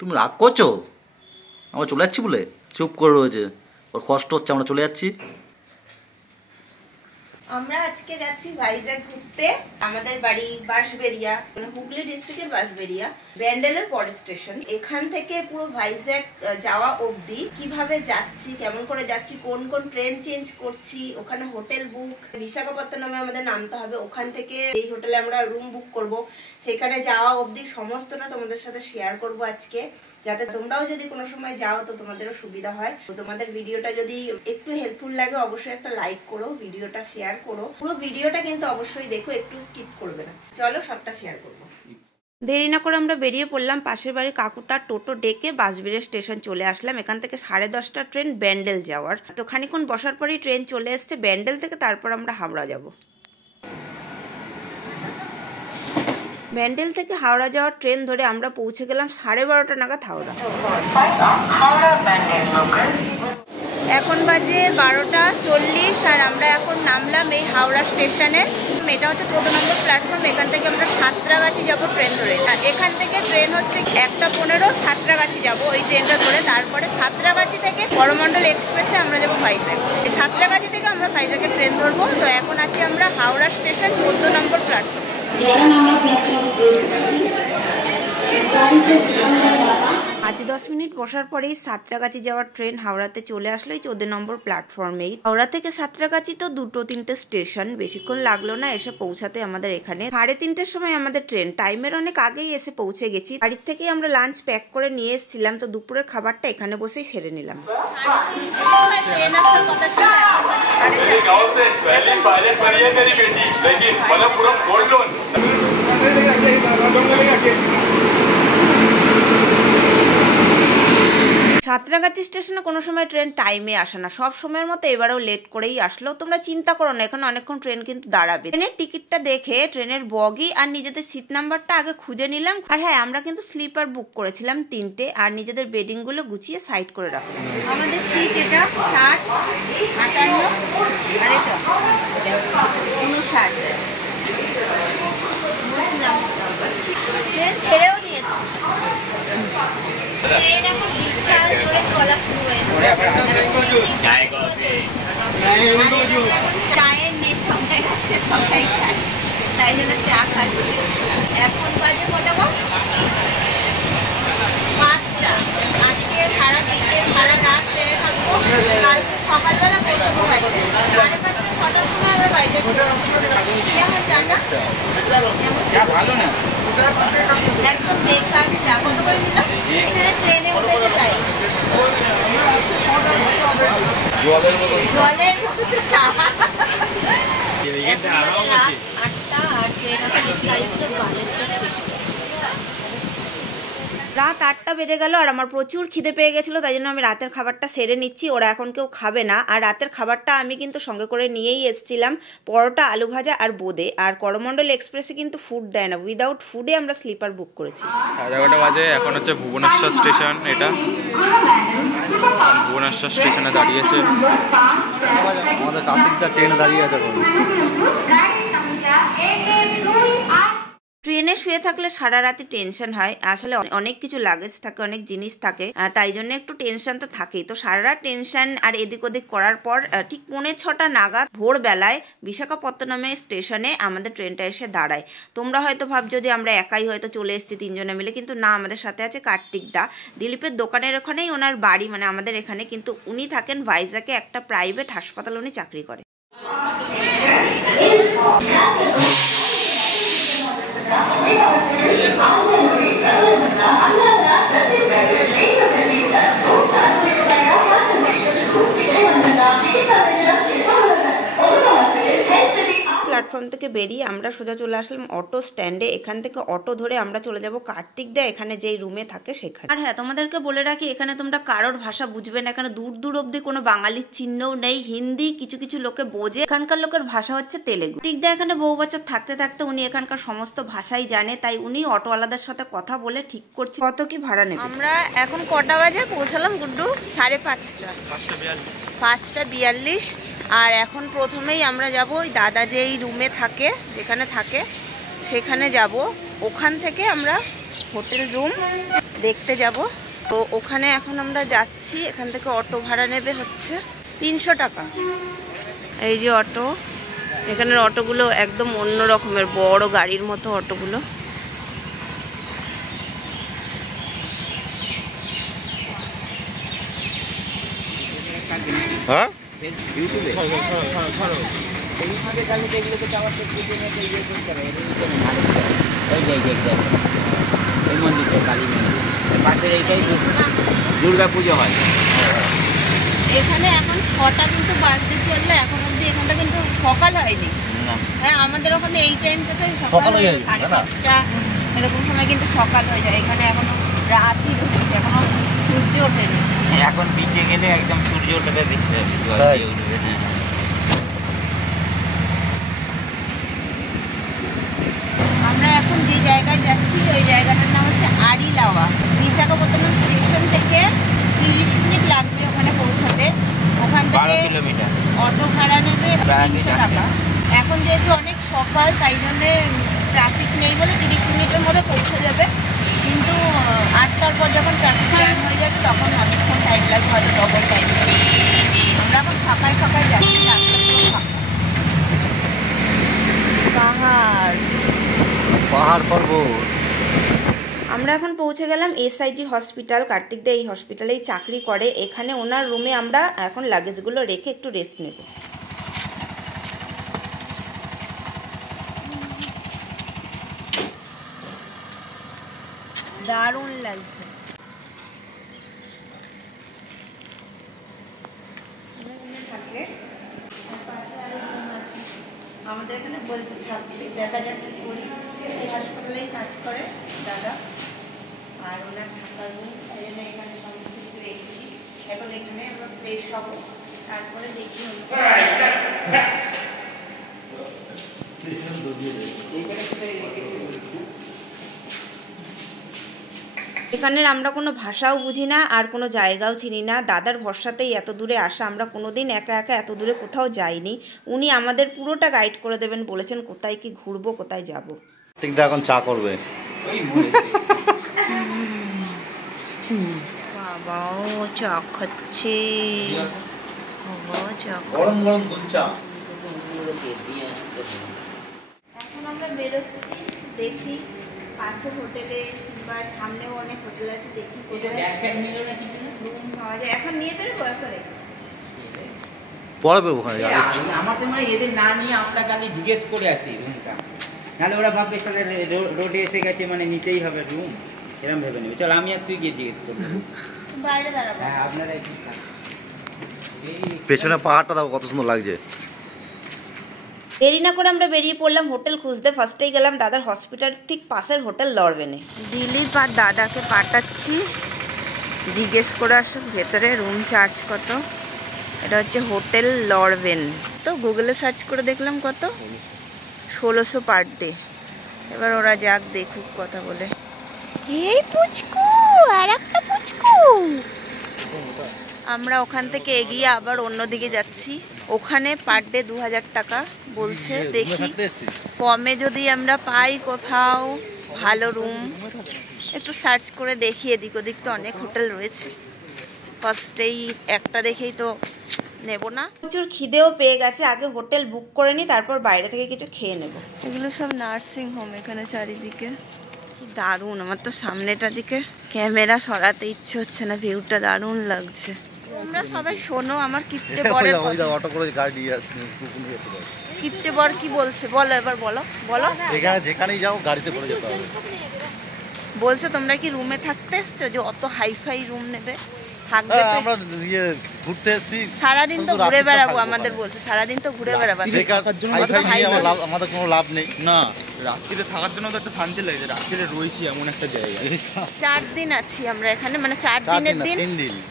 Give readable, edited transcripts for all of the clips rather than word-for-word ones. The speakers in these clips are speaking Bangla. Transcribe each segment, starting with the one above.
তুমি রাগ করছো? আমরা চলে যাচ্ছি বলে চুপ করে রয়েছে, ওর কষ্ট হচ্ছে, আমরা চলে যাচ্ছি। আমরা আজকে যাচ্ছি ভাইজ্যাক ঘুরতে। আমাদের বাড়ি বাঁশবেড়িয়া, মানে হুগলি ডিস্ট্রিক্টের বাঁশবেড়িয়া, ব্যান্ডেলের পরের স্টেশন। এখান থেকে পুরো ভাইজ্যাক যাওয়া অবধি কিভাবে যাচ্ছি, কেমন করে যাচ্ছি, কোন কোন ট্রেন চেঞ্জ করছি, ওখানে হোটেল বুক, বিশাখাপত্তনমে আমাদের নামতে হবে, ওখান থেকে এই হোটেলে আমরা রুম বুক করব, সেখানে যাওয়া অবধি সমস্তটা তোমাদের সাথে শেয়ার করব আজকে, যাতে তোমরাও যদি কোনো সময় যাও তো তোমাদেরও সুবিধা হয়। তোমাদের ভিডিওটা যদি একটু হেল্পফুল লাগে অবশ্যই একটা লাইক করো, ভিডিওটা শেয়ার করো, পুরো ভিডিওটা কিন্তু অবশ্যই দেখো, একটু স্কিপ করবে না। চলো সবটা শেয়ার করবো। দেরি না করে আমরা বেরিয়ে পড়লাম। পাশের বাড়ি কাকুটা টোটো ডেকে বাঁশবেড়িয়া স্টেশন চলে আসলাম। এখান থেকে 10:30 ট্রেন ব্যান্ডেল যাওয়ার। তো খানিক্ষণ বসার পরেই ট্রেন চলে এসছে ব্যান্ডেল থেকে, তারপর আমরা হাওড়া যাব। ব্যান্ডেল থেকে হাওড়া যাওয়ার ট্রেন ধরে আমরা পৌঁছে গেলাম 12:30 নাগাদ হাওড়া। এখন বাজে 12:40 আর আমরা এখন নামলাম এই হাওড়া স্টেশনে। এটা হচ্ছে 14 নম্বর প্ল্যাটফর্ম। এখান থেকে আমরা সাঁতরাগাছি যাব ট্রেন ধরে। এখান থেকে ট্রেন হচ্ছে 1:15 সাঁতরাগাছি যাব ওই ট্রেনটা ধরে। তারপরে সাঁতরাগাছি থেকে করমণ্ডল এক্সপ্রেসে আমরা যাবো ভাইজ্যাক। সাঁতরাগাছি থেকে আমরা ভাইজ্যাকের ট্রেন ধরবো। তো এখন আছি আমরা হাওড়া স্টেশন 14 নম্বর প্ল্যাটফর্ম। আজ 10 মিনিট বসার পরেই সাঁতরাগাছি যাওয়ার ট্রেন হাওড়াতে চলে আসলো এই 14 নম্বর প্ল্যাটফর্মেই। হাওড়া থেকে সাঁতরাগাছি তো 2-3টে স্টেশন, বেশিক্ষণ লাগলো না এসে পৌঁছাতে আমাদের এখানে। 3:30-র সময় আমাদের ট্রেন, টাইমের অনেক আগেই এসে পৌঁছে গেছি। বাড়ির থেকেই আমরা লাঞ্চ প্যাক করে নিয়ে এসেছিলাম, তো দুপুরের খাবারটা এখানে বসেই সেরে নিলাম। সাঁতরাগাছি স্টেশনে কোনো সময় ট্রেন টাইমে আসে না, সব সময়ের মতো এবারেও লেট করেই আসলো। তোমরা চিন্তা করো না, এখানে অনেকক্ষণ ট্রেন কিন্তু দাঁড়াবে। ট্রেনের টিকিটটা দেখে ট্রেনের বগি আর নিজেদের সিট নাম্বারটা আগে খুঁজে নিলাম। আর হ্যাঁ, আমরা কিন্তু স্লিপার বুক করেছিলাম 3টে, আর নিজেদের বেডিং গুলো গুছিয়ে সাইড করে রাখলাম। আমাদের সিট এটা 60, 58 আর এটা 59। ট্রেন ছেড়েও নিয়েছে। ট্রেন এখন বিশাল জোরে চলা শুরু হয়েছে। চায়ের নেশা হয়ে গেছে, সবাই খায়, তাই জন্য চা খাচ্ছে। এখন বাজে মোটামুটি 5টা। আজকে সারা বিকেল সারা রাত ট্রেনে থাকবো, কালকে সকালবেলা পৌঁছাবো ভাইজ্যাক। 5:30 6টার সময় আমরা ভাইজ্যাক কেমন চা না ভালো না, একদম বেকার চা। কত করে নিলাম? এখানে ট্রেনে উঠেছে তাই জলের মতো চা। 8টা আর ট্রেন রাত 8টা বেজে গেল আর আমার প্রচুর খিদে পেয়ে গেছিলো, তাই জন্য আমি রাতের খাবারটা সেরে নিচ্ছি। ওরা এখন কেউ খাবে না। আর রাতের খাবারটা আমি কিন্তু সঙ্গে করে নিয়েই এসেছিলাম, পরোটা, আলু ভাজা আর বোঁদে। আর করমণ্ডল এক্সপ্রেসে কিন্তু ফুড দেয় না, উইদাউট ফুডে আমরা স্লিপার বুক করেছি। 11:30 বাজে। এখন হচ্ছে ভুবনেশ্বর স্টেশন। এটা ভুবনেশ্বর স্টেশনে দাঁড়িয়েছে আমাদের কার্তিকদা ট্রেনে দাঁড়িয়ে আছে। ট্রেনে শুয়ে থাকলে সারা রাতে টেনশন হয়, আসলে অনেক কিছু লাগেজ থাকে, অনেক জিনিস থাকে, তাই জন্য একটু টেনশন তো থাকেই। তো সারা রাত টেনশন আর এদিক ওদিক করার পর ঠিক 5:45 নাগাদ ভোরবেলায় বিশাখাপত্তনমে স্টেশনে আমাদের ট্রেনটা এসে দাঁড়ায়। তোমরা হয়তো ভাবছো যে আমরা একাই হয়তো চলে এসেছি 3জনে মিলে, কিন্তু না, আমাদের সাথে আছে কার্তিকদা। দিলীপের দোকানের ওখানেই ওনার বাড়ি, মানে আমাদের এখানে, কিন্তু উনি থাকেন ভাইজ্যাকে একটা প্রাইভেট হাসপাতাল, উনি চাকরি করে। প্ল্যাটফর্ম থেকে বেরিয়ে আমরা সোজা চলে আসলাম অটো স্ট্যান্ডে। এখান থেকে অটো ধরে আমরা চলে যাব কার্তিকদা এখানে যেই রুমে থাকে সেখানে। আর হ্যাঁ, তোমাদেরকে বলে রাখি, এখানে তোমরা কারোর ভাষা বুঝবে না। এখানে দূর দূর অব্দি কোনো বাঙালির চিহ্নও নেই, হিন্দি কিছু কিছু লোকে বোঝে। এখানকার লোকের ভাষা হচ্ছে তেলেগু। কার্তিকদা এখানে বহু বছর থাকতে থাকতে উনি এখানকার সমস্ত ভাষাই জানে, তাই উনি অটোওয়ালাদের সাথে কথা বলে ঠিক করছে কত কি ভাড়া নেবে। আমরা এখন কটা বাজে পৌঁছালাম গুড্ডু? 5:42। আর এখন প্রথমেই আমরা যাব ওই দাদা যেই রুমে থাকে, যেখানে থাকে সেখানে যাব। ওখান থেকে আমরা হোটেল রুম দেখতে যাব। তো ওখানে এখন আমরা যাচ্ছি, এখান থেকে অটো ভাড়া নেবে হচ্ছে 300 টাকা। এই যে অটো, এখানের অটোগুলো একদম অন্য রকমের, বড় গাড়ির মতো অটোগুলো। হ্যাঁ দুর্গা পুজো হয় এখানে এখন 6টা কিন্তু বাজতে চললো, এখন অব্দি এখানটা কিন্তু সকাল হয়নি। হ্যাঁ, আমাদের ওখানে এই টাইম থেকে সকাল হয়ে যায়, 5:30 এরকম সময় কিন্তু সকাল হয়ে যায়। এখানে এখনো রাতই হচ্ছে, এখনো সূর্য ওঠেনি। এখন বিচে গেলে একদম সূর্য ওঠাটা দেখতে হবে, জল দিয়ে উঠবে। হ্যাঁ, আমরা এখন যে জায়গায় যাচ্ছি ওই জায়গাটার নাম হচ্ছে আড়িলাওয়া। বিশাখাপত্তনম স্টেশন থেকে 30 মিনিট লাগবে ওখানে পৌঁছাতে। ওখান 12 থেকে কিলোমিটার। অটো ভাড়া নেবে 300 টাকা। এখন যেহেতু অনেক সকাল, তাই জন্যে ট্রাফিক নেই বলে 30 মিনিটের মধ্যে পৌঁছে যাবে। কিন্তু 8টার পর যখন ট্রাফিক জ্যাম হয়ে যাবে তখন অনেকক্ষণ টাইম লাগবে, হয়তো ডবল টাইম লাগবে। আমরা এখন ফাঁকায় ফাঁকায় যাচ্ছি, রাস্তা পুরো ফাঁকা। পাহাড় পর্বত। আমরা এখন পৌঁছে গেলাম এসআইজি হসপিটাল। কার্তিক দা এই হসপিটালেই চাকরি করে। এখানে ওনার রুমে আমরা এখন লাগেজগুলো রেখে একটু রেস্ট নেব। দারুণ লাগছে। থাকে আমাদের এখানে বলছে থাকতে, দেখা যাক কি করি। এই হাসপাতালেই কাজ করে দাদা, আর ওনার থাকার রুম, তাই জন্য এখানে সমস্ত কিছু রেখেছি। এখন এখানে আমরা ফ্রেশ হবো, তারপরে দেখি এখানের আমরা কোনো ভাষাও বুঝি না আর কোনো জায়গাও চিনি না। দাদার ভরসাতেই এত দূরে আসা। আমরা কোনোদিন একা একা এত দূরে কোথাও যাইনি। উনি আমাদের পুরোটা গাইড করে দেবেন বলেছেন, কোথায় কি ঘুরবো, কোথায় যাব। কার্তিকদা এখন চা করবে। বাবাও চা খাচ্ছে। গরম গরম দুধ চা। এখন আমরা বেরোচ্ছি, দেখি পাশে হোটেলে বা সামনেও অনেক হোটেল আছে, দেখি রুম পাওয়া যায়। এখন নিয়ে বেরোবো একবারে। পরে ওখানে আমাদের মানে এদের না নিয়ে আমরা খালি জিজ্ঞেস করে আসি রুমটা, নাহলে ওরা ভাববে তাহলে রোডে এসে গেছে মানে নিতেই হবে রুম, এরকম ভেবে নেবে। চল আমি আর তুই গিয়ে জিজ্ঞেস করবো। বাইরে দাঁড়াবো। হ্যাঁ, আপনারা একটু পেছনে পাহাড়টা দেখো কত সুন্দর লাগছে। দেরি না করে আমরা বেরিয়ে পড়লাম হোটেল খুঁজতে। ফার্স্টেই গেলাম দাদার হসপিটাল ঠিক পাশের হোটেল লরবেনে। দিলীপ আর দাদাকে পাঠাচ্ছি, জিজ্ঞেস করে আসুক ভেতরে রুম চার্জ কত। এটা হচ্ছে হোটেল লরবেন। তো গুগলে সার্চ করে দেখলাম কত, 1600 পার ডে। এবার ওরা যাক, দেখুক কথা বলে। এই পুচকু, আর একটা পুচকু। আমরা ওখান থেকে এগিয়ে আবার অন্যদিকে যাচ্ছি। ওখানে পার ডে 2000 টাকা বলছে। দেখি কমে যদি আমরা পাই কোথাও ভালো রুম, একটু সার্চ করে দেখি। এদিক ওদিক তো অনেক হোটেল রয়েছে, ফার্স্টেই একটা দেখেই তো নেব না। প্রচুর খিদেও পেয়ে গেছে, আগে হোটেল বুক করে নিই, তারপর বাইরে থেকে কিছু খেয়ে নেব। এগুলো সব নার্সিং হোম এখানে চারিদিকে। কি দারুণ! আমার তো সামনেটা দিকে ক্যামেরা সরাতে ইচ্ছে হচ্ছে না, ভিউটা দারুণ লাগছে। তোমরা সবাই শোনো আমার কিপ্টে বরের কথা। অটো করে গাড়ি আসছে। কিপ্টে বর কি বলছে বলো, এবার বলো বলো। এখানে যেখানেই যাও গাড়িতে করে যেতে হবে। বলছে তোমরা কি রুমে থাকতে এসছো যে অত হাইফাই রুম নেবে? থাকবে তো। আমরা ঘুরতে এসেছি, সারাদিন তো ঘুরে বেড়াবো, আমাদের বলছে সারাদিন তো ঘুরে বেড়াবো। আমাদের কোনো লাভ নেই না, রাত্রিরে থাকার জন্য তো একটা শান্তি লাগছে। রাত্রিরে রয়েছি এমন একটা জায়গায়। 4 দিন আছি আমরা এখানে, মানে 4 দিনের দিন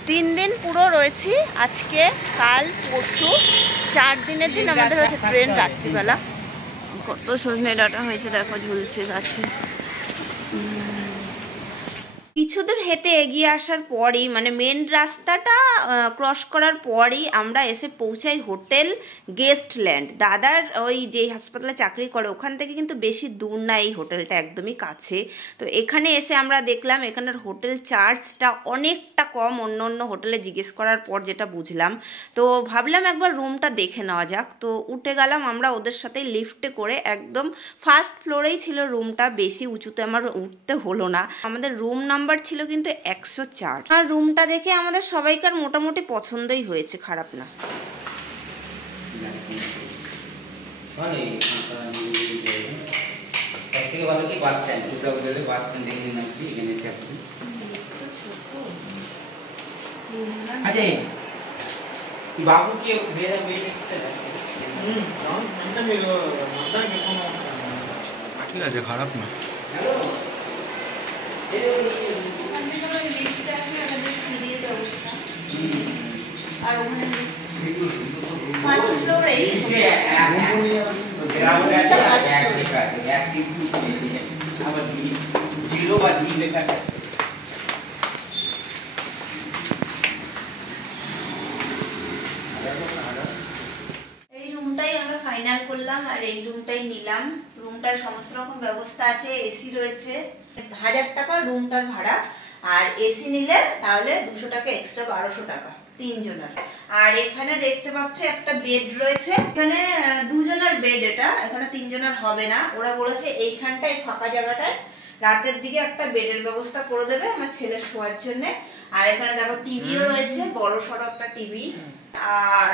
3 দিন পুরো রয়েছি। আজকে কাল পরশু 4 দিনের দিন আমাদের হচ্ছে ট্রেন রাত্রিবেলা। কত সজনে ডাঁটা হয়েছে দেখো, ঝুলছে গাছে। কি কিছু দূর হেঁটে এগিয়ে আসার পরই মানে মেন রাস্তাটা ক্রস করার পরই আমরা এসে পৌঁছাই হোটেল গেস্টল্যান্ড। দাদার ওই যে হাসপাতালে চাকরি করে ওখান থেকে কিন্তু বেশি দূর না এই হোটেলটা, একদমই কাছে। তো এখানে এসে আমরা দেখলাম এখানের হোটেল চার্জটা অনেকটা কম অন্য অন্য হোটেলে জিজ্ঞেস করার পর যেটা বুঝলাম। তো ভাবলাম একবার রুমটা দেখে নেওয়া যাক। তো উঠে গেলাম আমরা ওদের সাথে লিফটে করে, একদম ফার্স্ট ফ্লোরেই ছিল রুমটা, বেশি উঁচুতে আমার উঠতে হলো না। আমাদের রুম নাম্বার ছিল কিন্তু 104। আর রুমটা দেখে আমাদের সবাইকার মোটামুটি পছন্দই হয়েছে, খারাপ না। থেকে ভালো কি বাস স্ট্যান্ড, দুর্গা বদলে বাস স্ট্যান্ড দেখে নাকি এখানে থাকবে। আচ্ছা কি বাবু কি বেরা বেরে ঠিক আছে, খারাপ না। হ্যালো আর ওখানে ফার্স্ট ফ্লোরে জিরো বা জি লেখা থাকে। এই রুমটাই আমরা ফাইনাল করলাম আর এই রুমটাই নিলাম। রুমটার সমস্ত রকম ব্যবস্থা আছে, এসি রয়েছে। 1000 টাকা রুমটার ভাড়া, আর এসি নিলে তাহলে 200 টাকা এক্সট্রা, 1200 টাকা তিনজনের। আর এখানে দেখতে পাচ্ছ একটা বেড রয়েছে, এখানে দুজনের বেড, এটা এখানে তিনজনের হবে না। ওরা বলেছে এইখানটায় ফাঁকা জায়গাটায় রাতের দিকে একটা বেডের ব্যবস্থা করে দেবে আমার ছেলের শোয়ার জন্য। আর এখানে দেখো টিভিও রয়েছে, বড় সড়ো একটা টিভি। আর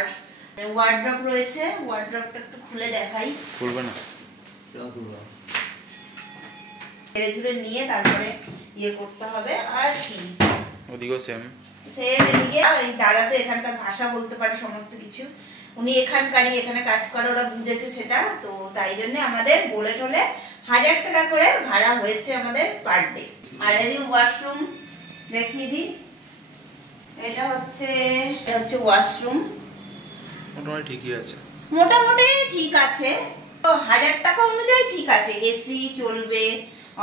ওয়ার্ড্রপ রয়েছে, ওয়ার্ড্রপটা একটু খুলে দেখাই। করবে না, ঝেড়ে ঝুড়ে নিয়ে তারপরে ইয়ে করতে হবে। আর কি ওদিকেও সেম। এদিকে ওই দাদা তো এখানকার ভাষা বলতে পারে সমস্ত কিছু, উনি এখানকারই, এখানে কাজ করে, ওরা বুঝেছে সেটা। তো তাই জন্য আমাদের বলে টলে 1000 টাকা করে ভাড়া হয়েছে আমাদের পার ডে। আর এদিকে ওয়াশরুম দেখিয়ে দিই, এটা হচ্ছে ওয়াশরুম। মোটামুটি ঠিকই আছে, মোটামুটি ঠিক আছে, তো 1000 টাকা অনুযায়ী ঠিক আছে, এসি চলবে,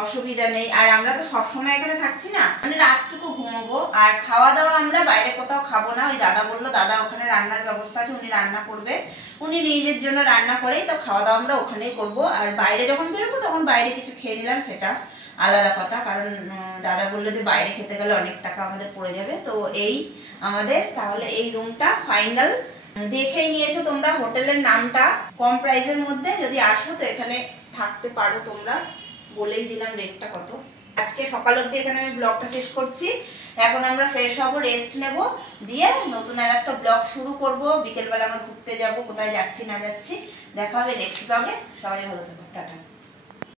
অসুবিধা নেই। আর আমরা তো সবসময় এখানে থাকছি না, মানে রাতটুকু ঘুমাবো। আর খাওয়া দাওয়া আমরা বাইরে কোথাও খাবো না। ওই দাদা বললো দাদা ওখানে রান্নার ব্যবস্থা আছে, উনি রান্না করবে, উনি নিজের জন্য রান্না করেই তো খাওয়া দাওয়া আমরা ওখানেই করবো। আর বাইরে যখন বেরোবো তখন বাইরে কিছু খেয়ে নিলাম, সেটা আলাদা কথা, কারণ দাদা বললো যে বাইরে খেতে গেলে অনেক টাকা আমাদের পড়ে যাবে। তো এই আমাদের তাহলে এই রুমটা ফাইনাল। দেখেই নিয়েছো তোমরা হোটেলের নামটা, কম প্রাইসের মধ্যে যদি আসো তো এখানে থাকতে পারো তোমরা। বলেই দিলাম রেটটা কত। আজকে সকাল অবধি এখানে আমি ব্লগটা শেষ করছি। এখন আমরা ফ্রেশ হবো, রেস্ট নেব, দিয়ে নতুন আর একটা ব্লগ শুরু করব। বিকেলবেলা আমরা ঘুরতে যাব, কোথায় যাচ্ছি না যাচ্ছি দেখা হবে নেক্সট ব্লগে। সবাই ভালো থাকো, টাটা।